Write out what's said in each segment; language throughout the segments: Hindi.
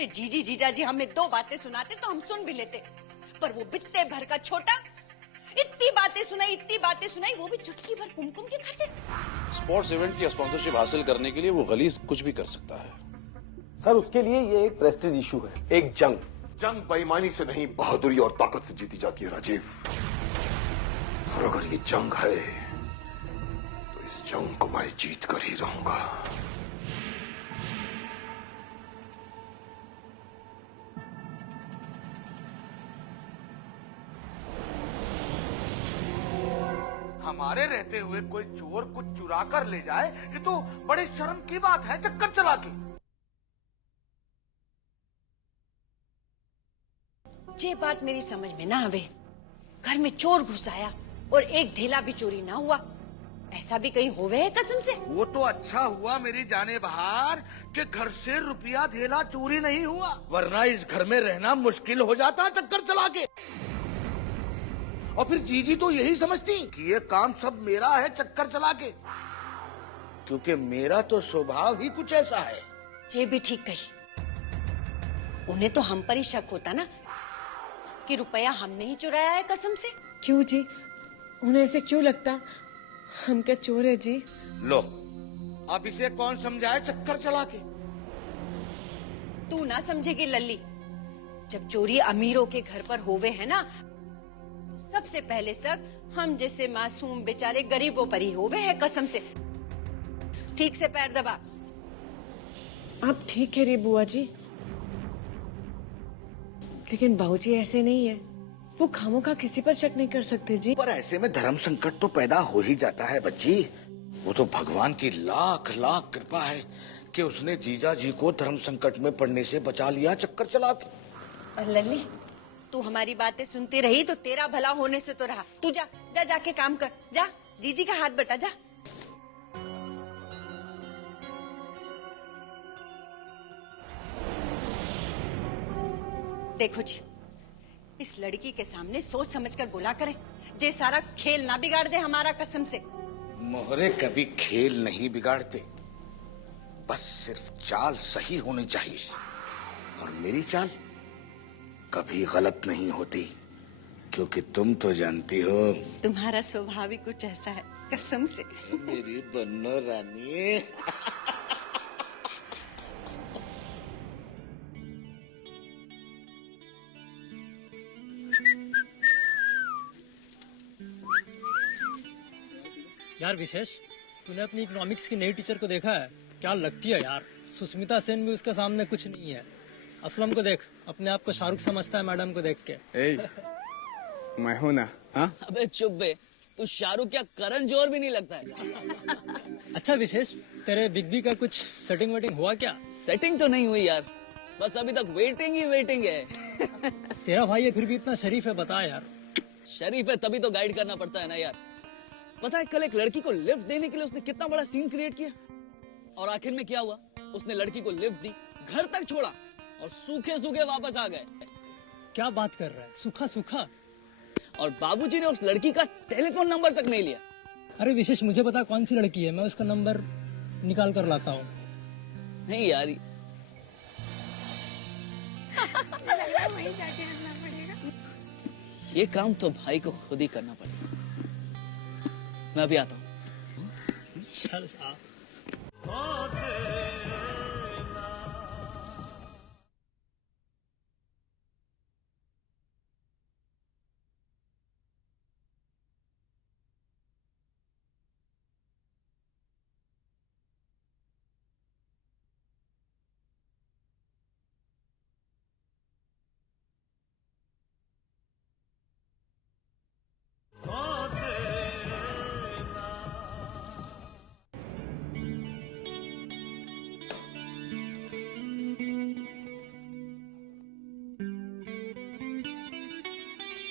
अरे जीजी जीजा जी हमें 2 बातें सुनाते तो हम सुन भी लेते, पर वो बित्ते भर का छोटा इतनी बातें सुनाई, वो भी चुटकी भर कुमकुम के खातिर। स्पोर्ट्स इवेंट की स्पॉन्सरशिप हासिल करने के लिए वो गलीज कुछ भी कर सकता है। सर उसके लिए ये एक प्रेस्टीज इशू है, एक जंग बेईमानी से नहीं, बहादुरी और ताकत से जीती जाती है राजीव। और अगर ये जंग है तो इस जंग को मैं जीत कर ही रहूंगा। हमारे रहते हुए कोई चोर कुछ चुरा कर ले जाए, ये तो बड़े शर्म की बात है। चक्कर चला के ये बात मेरी समझ में ना आवे। घर में चोर घुस आया और एक ढेला भी चोरी ना हुआ, ऐसा भी कहीं होवे है कसम से? वो तो अच्छा हुआ मेरी जाने बहार कि घर से रुपया धेला चोरी नहीं हुआ, वरना इस घर में रहना मुश्किल हो जाता चक्कर चला के। और फिर जीजी तो यही समझती कि ये काम सब मेरा है चक्कर चला के, क्योंकि मेरा तो स्वभाव ही कुछ ऐसा है। ये भी ठीक कही। उन्हें तो हम पर ही शक होता ना कि रुपया हमने ही चुराया है कसम से। क्यों जी, उन्हें ऐसे क्यों लगता? हम क्या चोर है जी? लो, अब इसे कौन समझाए चक्कर चला के? तू ना समझेगी लल्ली, जब चोरी अमीरों के घर पर होवे है ना, तो सबसे पहले शक हम जैसे मासूम बेचारे गरीबों पर ही होवे है कसम से। ठीक से पैर दबा। आप ठीक कह रही बुआ जी, लेकिन बाबूजी ऐसे नहीं है, वो खामोखा किसी पर शक नहीं कर सकते जी। पर ऐसे में धर्म संकट तो पैदा हो ही जाता है बच्ची। वो तो भगवान की लाख लाख कृपा है कि उसने जीजा जी को धर्म संकट में पड़ने से बचा लिया चक्कर चला के। लल्ली, तू हमारी बातें सुनती रही तो तेरा भला होने से तो रहा। तू जा जा जाके काम कर, जा जीजी का हाथ बटा जा। देखो जी, इस लड़की के सामने सोच समझकर बोला करें, जे सारा खेल ना बिगाड़ दे हमारा कसम से। मोहरे कभी खेल नहीं बिगाड़ते, बस सिर्फ चाल सही होनी चाहिए, और मेरी चाल कभी गलत नहीं होती, क्योंकि तुम तो जानती हो तुम्हारा स्वभाव ही कुछ ऐसा है कसम से। मेरी बन्नो रानी। यार विशेष, तूने अपनी इकोनॉमिक्स की नई टीचर को देखा है? क्या लगती है यार, सुष्मिता सेन भी उसके सामने कुछ नहीं है। असलम को देख, अपने आप को शाहरुख समझता है मैडम को देख के। मैं हूं ना। हाँ अबे चुप बे, तू शाहरुख क्या करण जौहर भी नहीं लगता है। अच्छा विशेष, तेरे बिग बी का कुछ सेटिंग वेटिंग हुआ क्या? सेटिंग तो नहीं हुई यार, बस अभी तक वेटिंग ही वेटिंग है। तेरा भाई है फिर भी इतना शरीफ है, बता यार। शरीफ है तभी तो गाइड करना पड़ता है ना यार। पता है कल एक लड़की को लिफ्ट देने के लिए उसने कितना बड़ा सीन क्रिएट किया, और आखिर में क्या हुआ? उसने लड़की को लिफ्ट दी, घर तक छोड़ा और सूखे सूखे वापस आ गए। क्या बात कर रहा है, सूखा सूखा? और बाबूजी ने उस लड़की का टेलीफोन नंबर तक नहीं लिया। अरे विशेष, मुझे बता कौन सी लड़की है, मैं उसका नंबर निकाल कर लाता हूँ। नहीं यार, ये काम तो भाई को खुद ही करना पड़ेगा। मैं अभी आता हूँ। चल आ।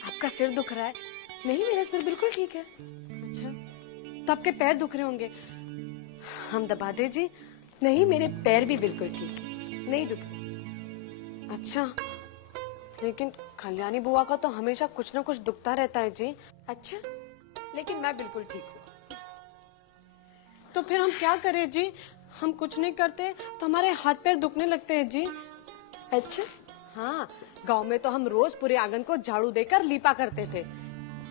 आपका सिर दुख रहा है? नहीं, मेरा सिर बिल्कुल ठीक है। अच्छा, तो आपके पैर दुख रहे होंगे, हम दबा दे जी। नहीं, मेरे पैर भी बिल्कुल ठीक है, नहीं दुख। अच्छा, लेकिन कल्याणी बुआ का तो हमेशा कुछ ना कुछ दुखता रहता है जी। अच्छा, लेकिन मैं बिल्कुल ठीक हूँ। तो फिर हम क्या करें जी? हम कुछ नहीं करते तो हमारे हाथ पैर दुखने लगते हैं जी। अच्छा। हाँ, गांव में तो हम रोज पूरे आंगन को झाड़ू देकर लीपा करते थे,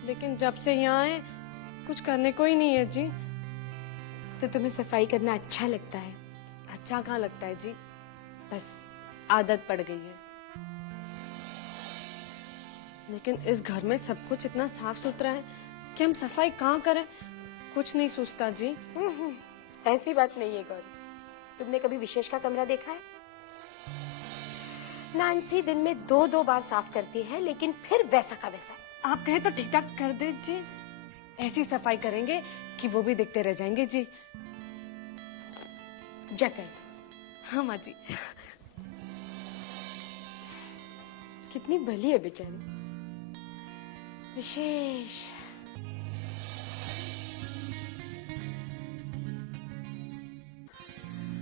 लेकिन जब से यहाँ आए कुछ करने को ही नहीं है जी। तो तुम्हें सफाई करना अच्छा लगता है? अच्छा कहाँ लगता है जी, बस आदत पड़ गई है। लेकिन इस घर में सब कुछ इतना साफ सुथरा है कि हम सफाई कहाँ करें, कुछ नहीं सोचता जी। ऐसी बात नहीं है गौरी। तुमने कभी विशेष का कमरा देखा है? नांसी दिन में 2-2 बार साफ करती है, लेकिन फिर वैसा का वैसा। आप कहे तो ठीक ठाक कर दे जी, ऐसी सफाई करेंगे कि वो भी देखते रह जाएंगे जी। जगह। हाँ माँ जी। कितनी भली है बेचारी। विशेष।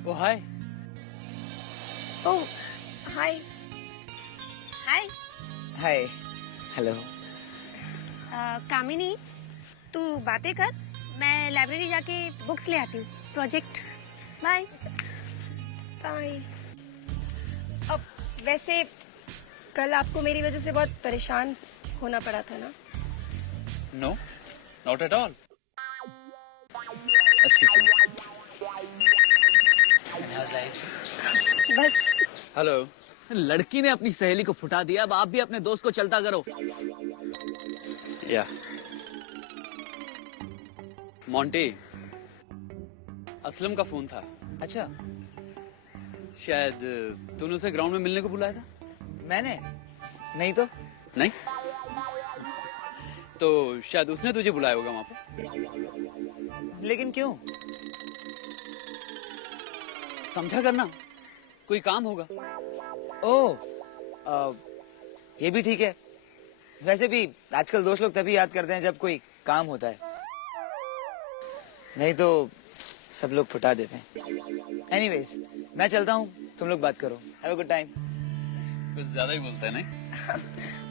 ओ हाय। ओह हाय। हाय। हाय। हेलो। कामिनी, तू बातें कर, मैं लाइब्रेरी जाके बुक्स ले आती हूँ। प्रोजेक्ट। बाय। बाय। अब वैसे कल आपको मेरी वजह से बहुत परेशान होना पड़ा था ना? No, not at all. Excuse me. बस। हेलो। लड़की ने अपनी सहेली को फुटा दिया, अब आप भी अपने दोस्त को चलता करो। या मोंटी, असलम का फोन था। अच्छा, शायद तूने उसे ग्राउंड में मिलने को बुलाया था। मैंने नहीं तो। नहीं तो शायद उसने तुझे बुलाया होगा वहां पे। लेकिन क्यों? समझा करना, कोई काम होगा। ओह, ये भी ठीक है। वैसे भी आजकल दोस्त लोग तभी याद करते हैं जब कोई काम होता है, नहीं तो सब लोग फुटा देते हैं। एनीवेज, मैं चलता हूँ, तुम लोग बात करो। Have a good time. कुछ ज्यादा ही बोलता है नहीं?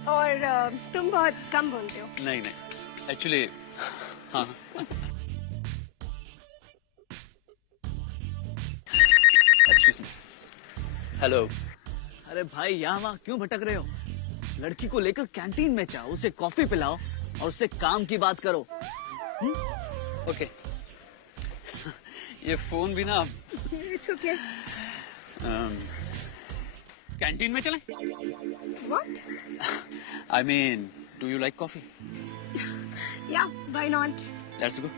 और तुम बहुत कम बोलते हो। नहीं नहीं, एक्चुअली हाँ। Excuse me. हेलो। अरे भाई, यहाँ वहाँ क्यों भटक रहे हो? लड़की को लेकर कैंटीन में जाओ, उसे कॉफी पिलाओ और उससे काम की बात करो। ओके। ये फोन भी ना। It's okay. कैंटीन में चलें? What? I mean, do you like coffee? Yeah, why not? Let's go.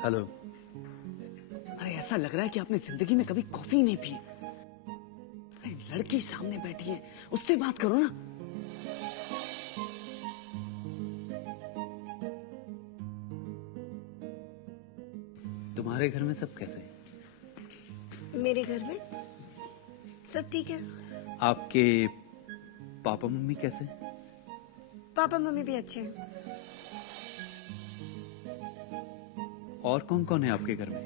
Hello. अरे ऐसा लग रहा है कि आपने जिंदगी में कभी कॉफी नहीं पी। अरे लड़की सामने बैठी है, उससे बात करो ना। तुम्हारे घर में सब कैसे हैं? मेरे घर में सब ठीक है। आपके पापा मम्मी कैसे हैं? पापा मम्मी भी अच्छे हैं। और कौन कौन है आपके घर में?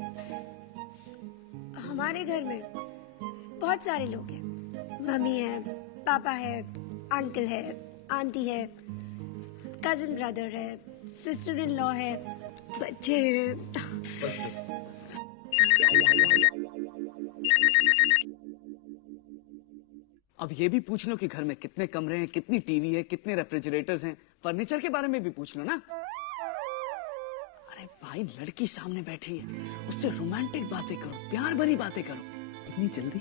हमारे घर में बहुत सारे लोग हैं। मम्मी है, पापा है, अंकल है, आंटी है, कजिन ब्रदर है, सिस्टर इन लॉ है, बच्चे हैं। बस बस बस। अब ये भी पूछ लो कि घर में कितने कमरे हैं, कितनी टीवी है, कितने रेफ्रिजरेटर्स हैं, फर्नीचर के बारे में भी पूछ लो ना। अरे भाई, लड़की सामने बैठी है, उससे रोमांटिक बातें करो, प्यार भरी बातें करो। इतनी जल्दी?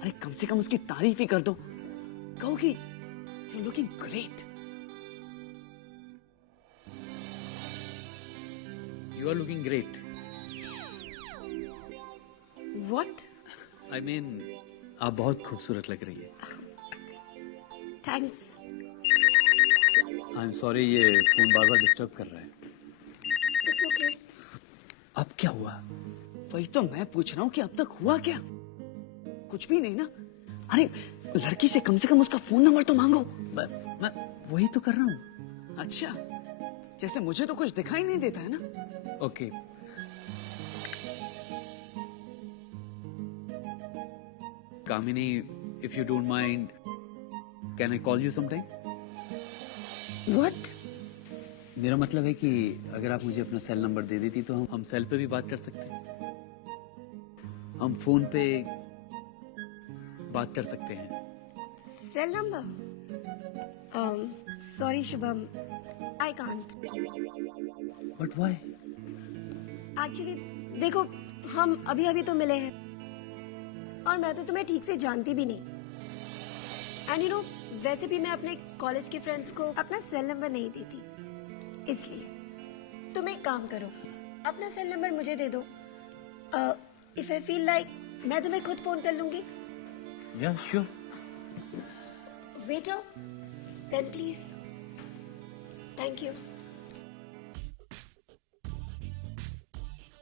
अरे कम से कम उसकी तारीफ ही कर दो, कहो कि you looking great. You are looking great. What? I mean, आप बहुत खूबसूरत लग रही है. थैंक्स। I'm sorry ये फोन बार बार डिस्टर्ब कर रहा है. It's okay. अब क्या हुआ? वही तो मैं पूछ रहा हूँ कि अब तक हुआ क्या? कुछ भी नहीं ना? अरे लड़की से कम उसका फोन नंबर तो मांगो. मैं वही तो कर रहा हूँ. अच्छा, जैसे मुझे तो कुछ दिखाई नहीं देता है ना. Okay. Kamini, if you don't mind, can I call you sometime? What? मेरा मतलब है कि अगर आप मुझे अपना सेल नंबर दे देती तो हम सेल पे भी बात कर सकते हैं. हम फोन पे बात कर सकते हैं. Cell number? Sorry Shubham, I can't. But why? Actually देखो, हम अभी तो मिले हैं और मैं तो तुम्हें ठीक से जानती भी नहीं। एंड यू नो, वैसे भी मैं अपने कॉलेज के फ्रेंड्स को अपना सेल नंबर नहीं देती, इसलिए तुम एक काम करो, अपना सेल नंबर मुझे दे दो। इफ आई फील लाइक मैं तुम्हें खुद फोन कर लूंगी। Yeah, sure. Waiter, then please. Thank you.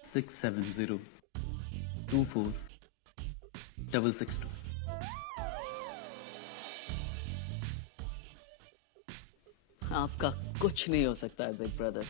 670-24-662. आपका कुछ नहीं हो सकता है बिग ब्रदर.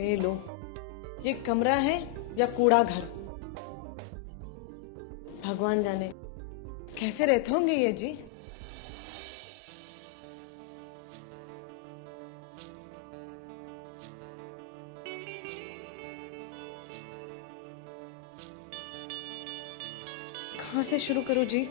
ए लो, ये कमरा है या कूड़ा घर? भगवान जाने कैसे रहते होंगे ये जी। कहाँ से शुरू करूं जी?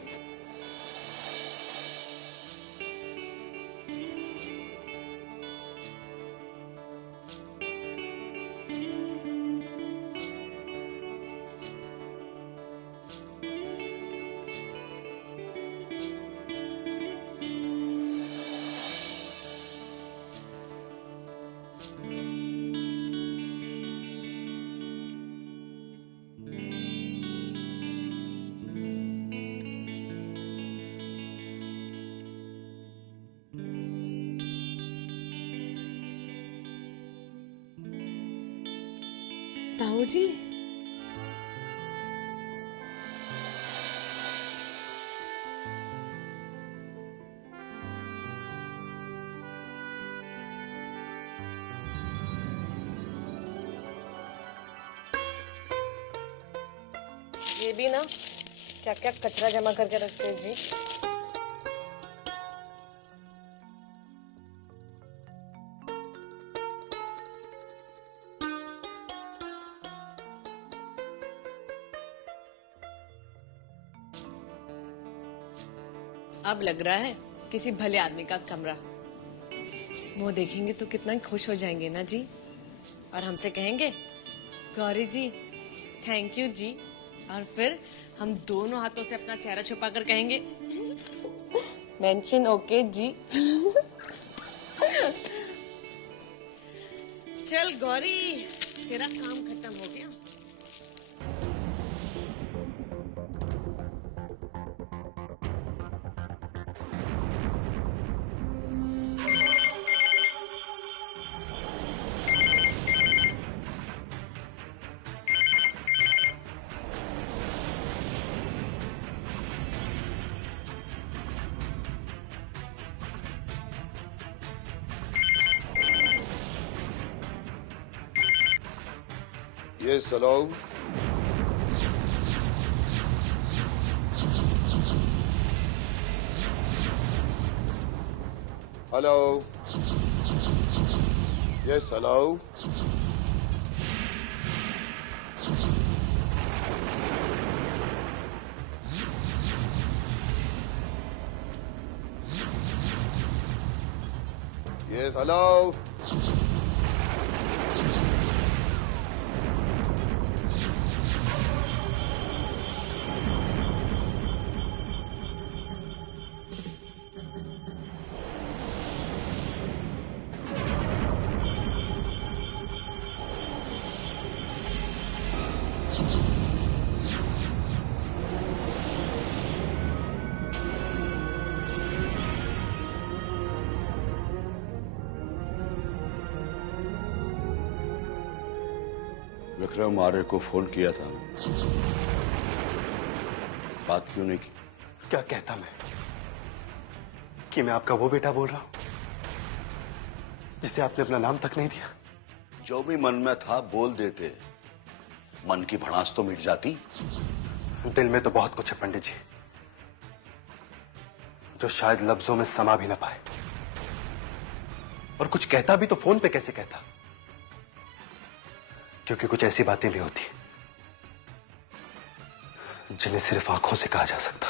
ताऊ जी, ये भी ना क्या क्या कचरा जमा करके रखते हैं जी। अब लग रहा है किसी भले आदमी का कमरा। वो देखेंगे तो कितना खुश हो जाएंगे ना जी, और हमसे कहेंगे गौरी जी थैंक यू जी, और फिर हम दोनों हाथों से अपना चेहरा छुपाकर कहेंगे मेंशन ओके जी। चल गौरी, तेरा काम खत्म हो गया। Yes, hello. Hello. Yes, hello. Yes, hello. Vikram आर्य को फोन किया था, बात क्यों नहीं की? क्या कहता मैं कि मैं आपका वो बेटा बोल रहा हूं जिसे आपने अपना नाम तक नहीं दिया? जो भी मन में था बोल देते, मन की भड़ास तो मिट जाती। दिल में तो बहुत कुछ है पंडित जी, जो शायद लफ्जों में समा भी ना पाए। और कुछ कहता भी तो फोन पे कैसे कहता, क्योंकि कुछ ऐसी बातें भी होती जिन्हें सिर्फ आंखों से कहा जा सकता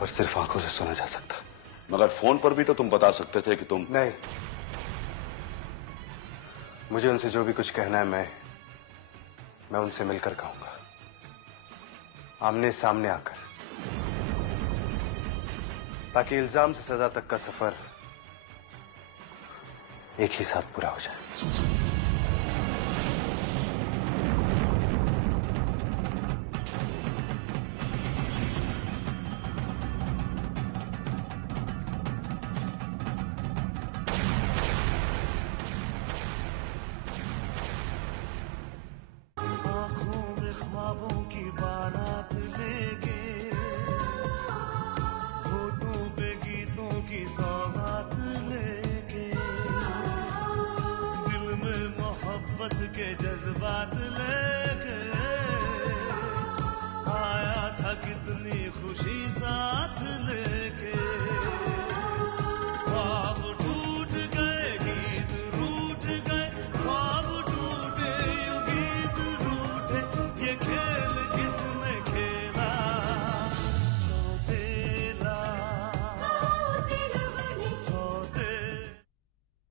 और सिर्फ आंखों से सुना जा सकता। मगर फोन पर भी तो तुम बता सकते थे कि तुम... नहीं, मुझे उनसे जो भी कुछ कहना है मैं उनसे मिलकर कहूंगा, आमने सामने आकर, ताकि इल्जाम से सजा तक का सफर एक ही साथ पूरा हो जाए।